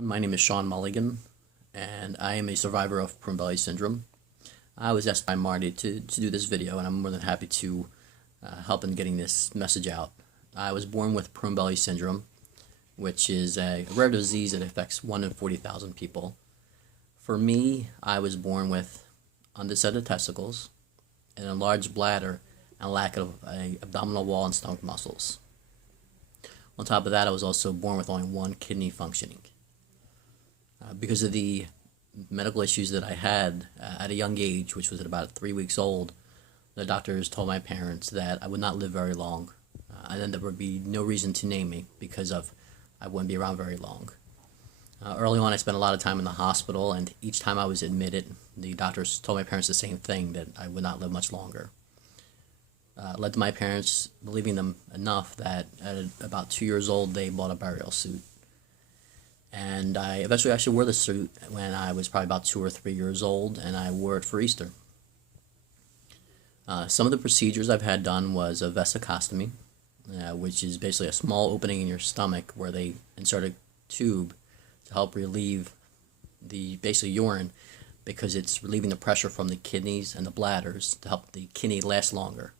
My name is Sean Mulligan, and I am a survivor of Prune belly syndrome. I was asked by Marty to do this video, and I'm more than happy to help in getting this message out. I was born with Prune belly syndrome, which is a rare disease that affects 1 in 40,000 people. For me, I was born with undecided testicles, an enlarged bladder, and lack of abdominal wall and stomach muscles. On top of that, I was also born with only one kidney functioning. Because of the medical issues that I had at a young age, which was at about 3 weeks old, the doctors told my parents that I would not live very long, and then there would be no reason to name me because I wouldn't be around very long. Early on, I spent a lot of time in the hospital, and each time I was admitted, the doctors told my parents the same thing, that I would not live much longer. Led to my parents believing them enough that at about 2 years old, they bought a burial suit. And I eventually actually wore the suit when I was probably about 2 or 3 years old, and I wore it for Easter. Some of the procedures I've had done was a vesicostomy, which is basically a small opening in your stomach where they insert a tube to help relieve the basically urine, because it's relieving the pressure from the kidneys and the bladders to help the kidney last longer.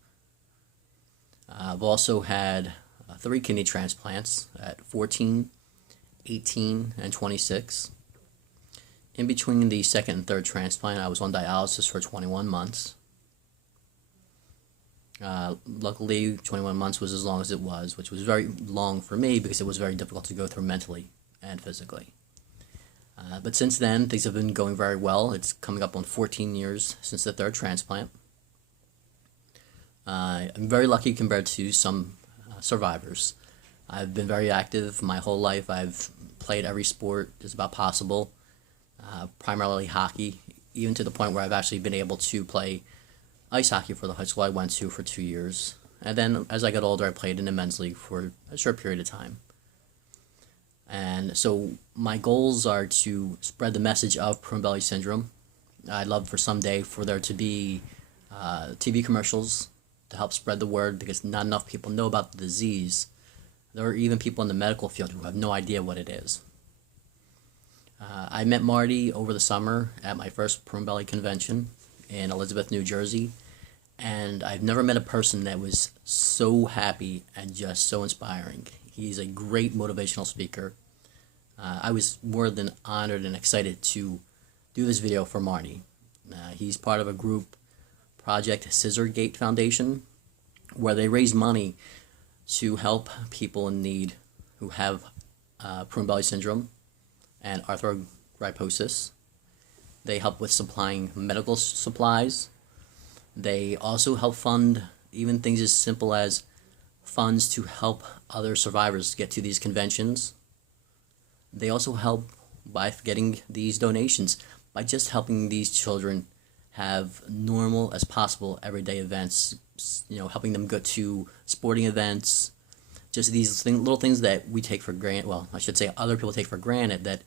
I've also had 3 kidney transplants at 14, 18, and 26. In between the second and third transplant, I was on dialysis for 21 months. Luckily, 21 months was as long as it was, which was very long for me because it was very difficult to go through mentally and physically. But since then, things have been going very well. It's coming up on 14 years since the third transplant. I'm very lucky compared to some survivors. I've been very active my whole life. I've played every sport just about possible, primarily hockey, even to the point where I've actually been able to play ice hockey for the high school I went to for 2 years. And then as I got older, I played in the men's league for a short period of time. And so my goals are to spread the message of Prune belly syndrome. I'd love for someday for there to be TV commercials to help spread the word, because not enough people know about the disease. There are even people in the medical field who have no idea what it is. I met Marty over the summer at my first Prune belly convention in Elizabeth, New Jersey, and I've never met a person that was so happy and just so inspiring. He's a great motivational speaker. I was more than honored and excited to do this video for Marty. He's part of a group, Project Sydrome Foundation, where they raise money to help people in need who have Prune belly syndrome and arthrogryposis. They help with supplying medical supplies. They also help fund even things as simple as funds to help other survivors get to these conventions. They also help by getting these donations, by just helping these children have normal as possible everyday events, helping them go to sporting events, just these little things that we take for granted, well, I should say other people take for granted, that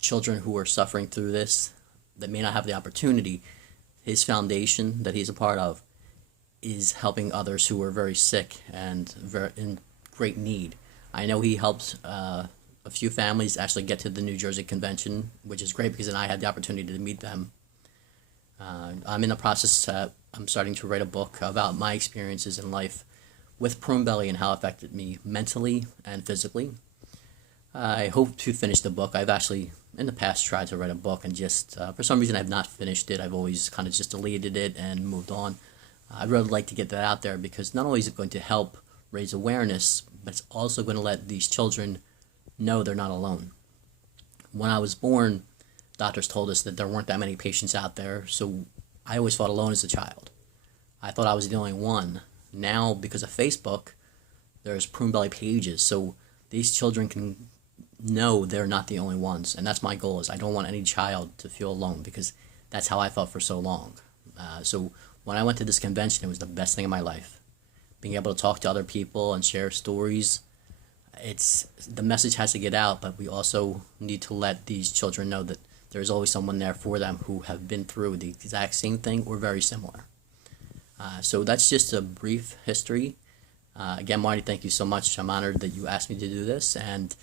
children who are suffering through this, that may not have the opportunity. His foundation that he's a part of is helping others who are very sick and very in great need. I know he helped a few families actually get to the New Jersey convention, which is great because then I had the opportunity to meet them. I'm in the process, I'm starting to write a book about my experiences in life with Prune belly and how it affected me mentally and physically. I hope to finish the book. I've actually, in the past, tried to write a book and just, for some reason, I've not finished it. I've always kind of just deleted it and moved on. I'd really like to get that out there because not only is it going to help raise awareness, but it's also going to let these children know they're not alone. When I was born, doctors told us that there weren't that many patients out there, so I always felt alone as a child. I thought I was the only one. Now, because of Facebook, there's Prune belly pages, so these children can know they're not the only ones, and that's my goal. Is I don't want any child to feel alone, because that's how I felt for so long. So when I went to this convention, it was the best thing in my life. Being able to talk to other people and share stories, the message has to get out, but we also need to let these children know that there's always someone there for them who have been through the exact same thing or very similar. So that's just a brief history. Again, Marty, thank you so much. I'm honored that you asked me to do this, and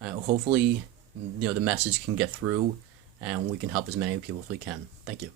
hopefully the message can get through and we can help as many people as we can. Thank you.